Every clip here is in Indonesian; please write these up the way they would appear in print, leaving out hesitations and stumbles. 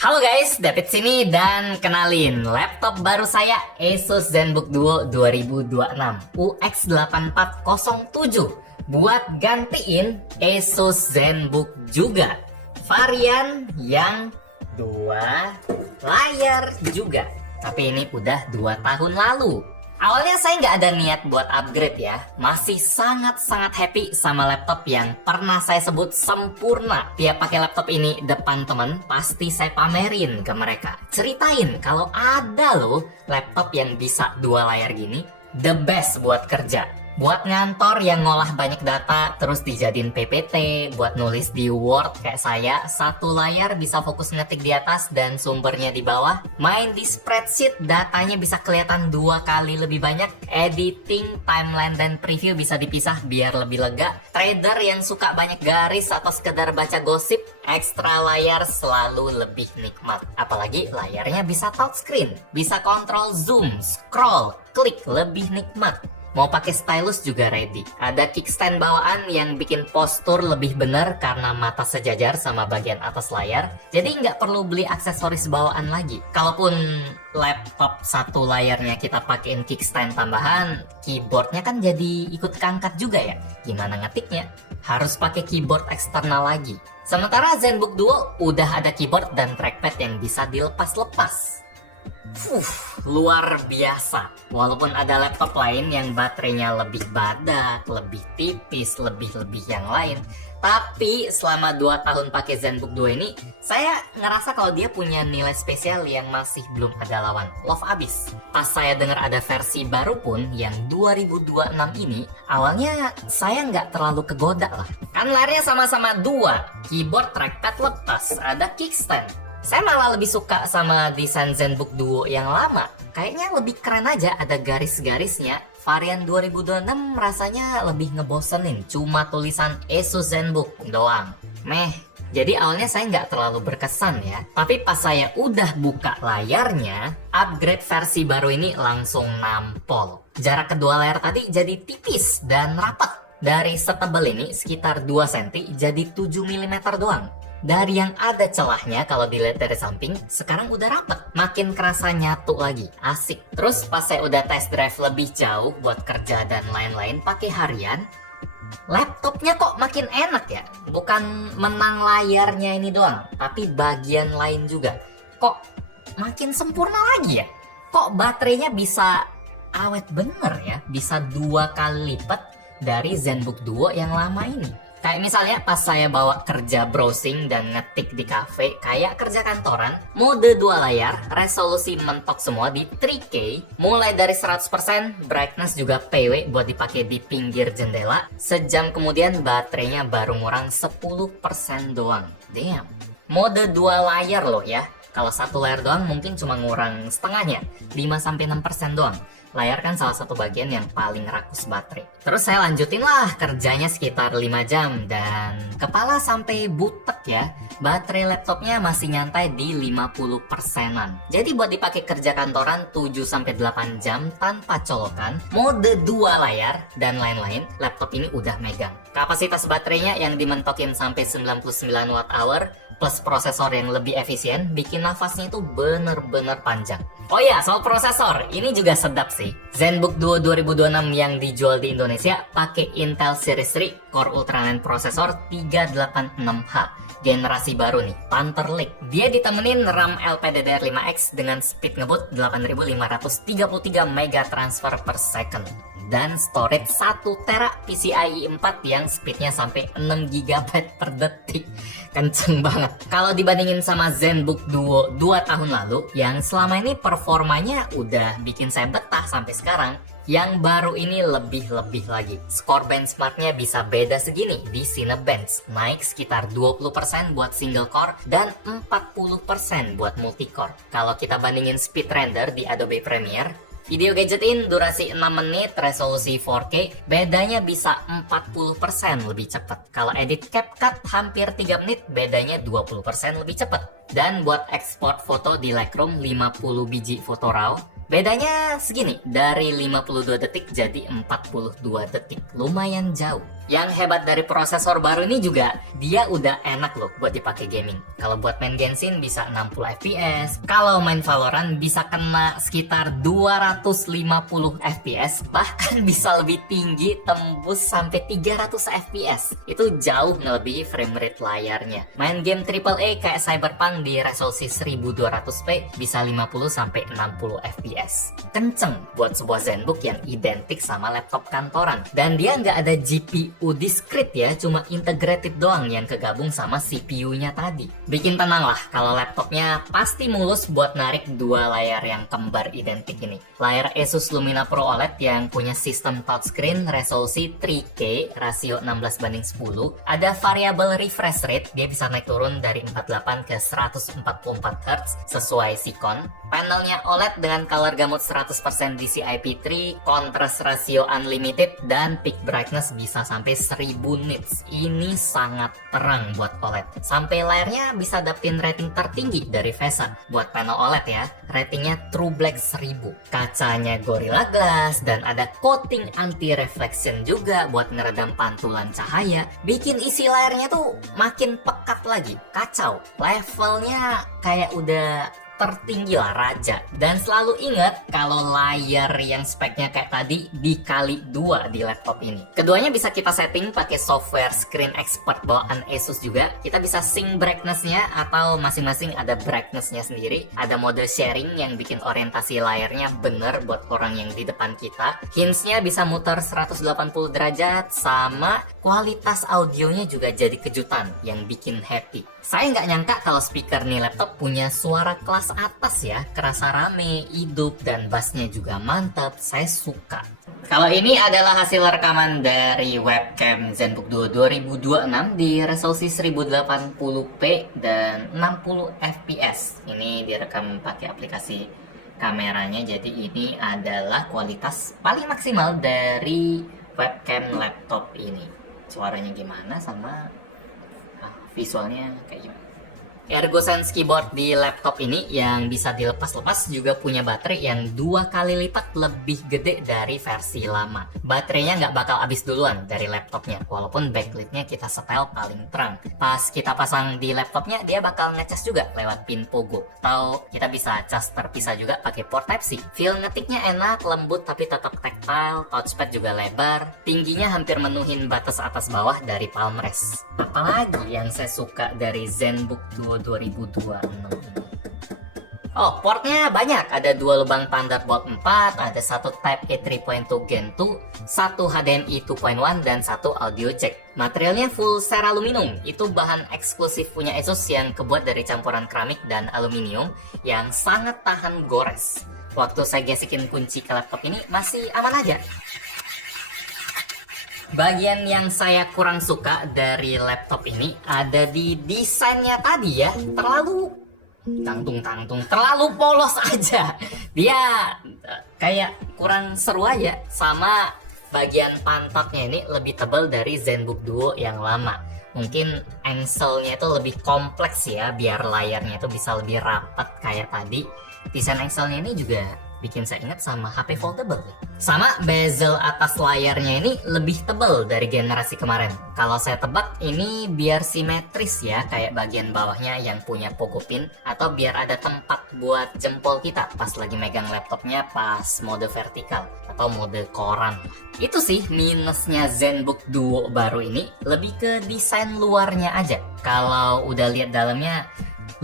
Halo guys, David sini dan kenalin laptop baru saya Asus ZenBook Duo 2026 UX8407 buat gantiin Asus ZenBook juga. Varian yang dua layar juga. Tapi ini udah 2 tahun lalu. Awalnya saya nggak ada niat buat upgrade ya. Masih sangat-sangat happy sama laptop yang pernah saya sebut sempurna. Tiap pakai laptop ini depan temen, pasti saya pamerin ke mereka. Ceritain kalau ada loh laptop yang bisa 2 layar gini, the best buat kerja. Buat ngantor yang ngolah banyak data terus dijadiin PPT, buat nulis di Word kayak saya, 1 layar bisa fokus ngetik di atas dan sumbernya di bawah. Main di spreadsheet, datanya bisa kelihatan 2 kali lebih banyak. Editing, timeline, dan preview bisa dipisah biar lebih lega. Trader yang suka banyak garis atau sekedar baca gosip, ekstra layar selalu lebih nikmat. Apalagi layarnya bisa touchscreen, bisa kontrol zoom, scroll, klik, lebih nikmat. Mau pakai stylus juga ready. Ada kickstand bawaan yang bikin postur lebih benar karena mata sejajar sama bagian atas layar. Jadi nggak perlu beli aksesoris bawaan lagi. Kalaupun laptop 1 layarnya kita pakein kickstand tambahan, keyboardnya kan jadi ikut keangkat juga ya. Gimana ngetiknya? Harus pakai keyboard eksternal lagi. Sementara ZenBook Duo udah ada keyboard dan trackpad yang bisa dilepas-lepas. Luar biasa. Walaupun ada laptop lain yang baterainya lebih badak, lebih tipis, lebih-lebih yang lain, tapi selama 2 tahun pakai ZenBook Duo ini, saya ngerasa kalau dia punya nilai spesial yang masih belum ada lawan. Love abis. Pas saya dengar ada versi baru pun yang 2026 ini, awalnya saya nggak terlalu kegoda lah. Kan layarnya sama-sama 2, keyboard, trackpad lepas, ada kickstand. Saya malah lebih suka sama desain ZenBook Duo yang lama. Kayaknya lebih keren aja, ada garis-garisnya. Varian 2026 rasanya lebih ngebosenin, cuma tulisan Asus ZenBook doang. Meh, jadi awalnya saya nggak terlalu berkesan ya. Tapi pas saya udah buka layarnya, upgrade versi baru ini langsung nampol. Jarak kedua layar tadi jadi tipis dan rapat. Dari setebal ini sekitar 2 cm jadi 7 mm doang. Dari yang ada celahnya kalau dilihat dari samping, sekarang udah rapet. Makin kerasa nyatu lagi, asik. Terus pas saya udah test drive lebih jauh buat kerja dan lain-lain pakai harian, laptopnya kok makin enak ya. Bukan menang layarnya ini doang, tapi bagian lain juga. Kok makin sempurna lagi ya? Kok baterainya bisa awet bener ya? Bisa 2 kali lipat dari ZenBook Duo yang lama ini. Kayak misalnya pas saya bawa kerja browsing dan ngetik di cafe kayak kerja kantoran, mode 2 layar, resolusi mentok semua di 3K, mulai dari 100%, brightness juga PW buat dipakai di pinggir jendela. Sejam kemudian baterainya baru ngurang 10% doang. Damn. Mode 2 layar loh ya. Kalau 1 layar doang mungkin cuma ngurang setengahnya, 5-6% doang. Layar kan salah satu bagian yang paling rakus baterai. Terus saya lanjutin lah kerjanya sekitar 5 jam dan kepala sampai butek ya. Baterai laptopnya masih nyantai di 50%-an. Jadi buat dipakai kerja kantoran 7-8 jam tanpa colokan, mode 2 layar dan lain-lain, laptop ini udah megang. Kapasitas baterainya yang dimentokin sampai 99 Wh plus prosesor yang lebih efisien bikin nafasnya itu bener-bener panjang. Oh ya, soal prosesor, ini juga sedap sih. ZenBook Duo 2026 yang dijual di Indonesia pakai Intel Series 3 Core Ultra 9 prosesor 386H. Generasi baru nih, Panther Lake. Dia ditemenin RAM LPDDR5X dengan speed ngebut 8533 MB transfer per second. Dan storage 1 tera PCIe 4 yang speednya sampai 6 GB per detik. Kenceng banget. Kalau dibandingin sama ZenBook Duo 2 tahun lalu, yang selama ini performanya udah bikin saya betah sampai sekarang, yang baru ini lebih-lebih lagi. Skor benchmarknya bisa beda segini di Cinebench, naik sekitar 20% buat single core dan 40% buat multi core. Kalau kita bandingin speed render di Adobe Premiere, video gadgetin durasi 6 menit, resolusi 4K, bedanya bisa 40% lebih cepat. Kalau edit CapCut hampir 3 menit, bedanya 20% lebih cepat. Dan buat ekspor foto di Lightroom 50 biji foto RAW, bedanya segini, dari 52 detik jadi 42 detik. Lumayan jauh. Yang hebat dari prosesor baru ini juga, dia udah enak loh buat dipakai gaming. Kalau buat main Genshin bisa 60 FPS, kalau main Valorant bisa kena sekitar 250 FPS, bahkan bisa lebih tinggi tembus sampai 300 FPS. Itu jauh melebihi frame rate layarnya. Main game AAA kayak Cyberpunk di resolusi 1200p bisa 50 sampai 60 FPS. Kenceng buat sebuah ZenBook yang identik sama laptop kantoran. Dan dia nggak ada GPU discrete ya, cuma integrated doang yang kegabung sama CPU-nya tadi. Bikin tenang lah, kalau laptopnya pasti mulus buat narik dua layar yang kembar identik ini. Layar Asus Lumina Pro OLED yang punya sistem touchscreen resolusi 3K rasio 16:10, ada variable refresh rate, dia bisa naik turun dari 48 ke 144 Hz sesuai sikon. Panelnya OLED dengan color gamut 100% DCI-P3, contrast ratio unlimited, dan peak brightness bisa sampai 1000 nits. Ini sangat terang buat OLED. Sampai layarnya bisa dapetin rating tertinggi dari VESA. Buat panel OLED ya, ratingnya True Black 1000. Kacanya Gorilla Glass dan ada coating anti-reflection juga buat ngeredam pantulan cahaya. Bikin isi layarnya tuh makin pekat lagi. Kacau. Levelnya kayak udah tertinggi lah, raja. Dan selalu ingat kalau layar yang speknya kayak tadi dikali 2 di laptop ini. Keduanya bisa kita setting pakai software Screen Expert bawaan Asus juga. Kita bisa sync brightness-nya atau masing-masing ada brightness-nya sendiri. Ada mode sharing yang bikin orientasi layarnya bener buat orang yang di depan kita. Hinge-nya bisa muter 180 derajat, sama kualitas audionya juga jadi kejutan yang bikin happy. Saya nggak nyangka kalau speaker nih laptop punya suara kelas atas ya, kerasa rame, hidup, dan bassnya juga mantap. Saya suka. Kalau ini adalah hasil rekaman dari webcam ZenBook Duo 2026 di resolusi 1080p dan 60 fps. Ini direkam pakai aplikasi kameranya, jadi ini adalah kualitas paling maksimal dari webcam laptop ini. Suaranya gimana sama visualnya kayak gimana. ErgoSense keyboard di laptop ini yang bisa dilepas-lepas juga punya baterai yang 2 kali lipat lebih gede dari versi lama. Baterainya nggak bakal habis duluan dari laptopnya, walaupun backlightnya kita setel paling terang. Pas kita pasang di laptopnya, dia bakal ngecas juga lewat pin pogo. Atau kita bisa cas terpisah juga pakai port Type-C. Feel ngetiknya enak, lembut tapi tetap tactile, touchpad juga lebar, tingginya hampir menuhin batas atas bawah dari palm rest. Apalagi yang saya suka dari ZenBook Duo 2026 ini. Oh, portnya banyak. Ada 2 lubang Thunderbolt 4, ada 1 Type A 3.2 Gen 2, 1 HDMI 2.1, dan 1 audio jack. Materialnya full seraluminium. Itu bahan eksklusif punya Asus yang kebuat dari campuran keramik dan aluminium yang sangat tahan gores. Waktu saya gesekin kunci ke laptop ini masih aman aja. Bagian yang saya kurang suka dari laptop ini ada di desainnya tadi ya, terlalu tangtung, terlalu polos aja. Dia kayak kurang seru aja. Sama bagian pantatnya ini lebih tebal dari ZenBook Duo yang lama. Mungkin engselnya itu lebih kompleks ya, biar layarnya itu bisa lebih rapat kayak tadi. Desain engselnya ini juga bikin saya ingat sama HP foldable. Sama bezel atas layarnya ini lebih tebal dari generasi kemarin. Kalau saya tebak ini biar simetris ya, kayak bagian bawahnya yang punya pogo pin, atau biar ada tempat buat jempol kita pas lagi megang laptopnya pas mode vertikal atau mode koran. Itu sih minusnya ZenBook Duo baru ini, lebih ke desain luarnya aja. Kalau udah lihat dalamnya,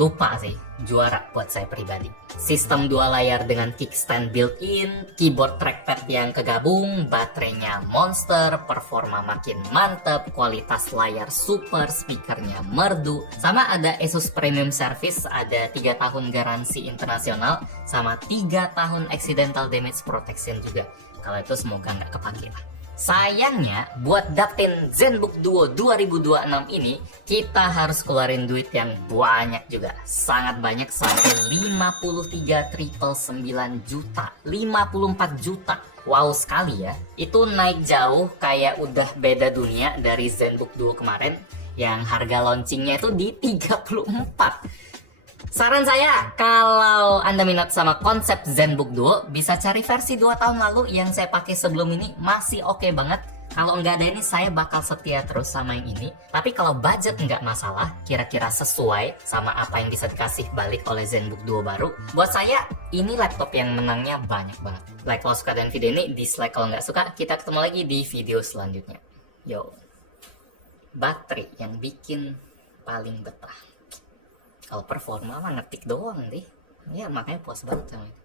lupa sih, juara buat saya pribadi. Sistem 2 layar dengan kickstand built-in, keyboard trackpad yang kegabung, baterainya monster, performa makin mantep, kualitas layar super, speakernya merdu, sama ada Asus Premium Service, ada 3 tahun garansi internasional, sama 3 tahun accidental damage protection juga. Kalau itu semoga nggak kepake lah. Sayangnya, buat dapetin ZenBook Duo 2026 ini, kita harus keluarin duit yang banyak juga. Sangat banyak, sampai 53.999 juta. 54 juta. Wow sekali ya. Itu naik jauh, kayak udah beda dunia dari ZenBook Duo kemarin, yang harga launchingnya itu di 34. Saran saya, kalau Anda minat sama konsep ZenBook Duo, bisa cari versi 2 tahun lalu yang saya pakai sebelum ini, masih oke banget. Kalau nggak ada ini saya bakal setia terus sama yang ini. Tapi kalau budget nggak masalah, kira-kira sesuai sama apa yang bisa dikasih balik oleh ZenBook Duo baru, buat saya ini laptop yang menangnya banyak banget. Like kalau suka dengan video ini, dislike kalau nggak suka. Kita ketemu lagi di video selanjutnya. Yo, baterai yang bikin paling betah. Kalau performa mah ngetik doang deh. Ya makanya puas banget sama ini.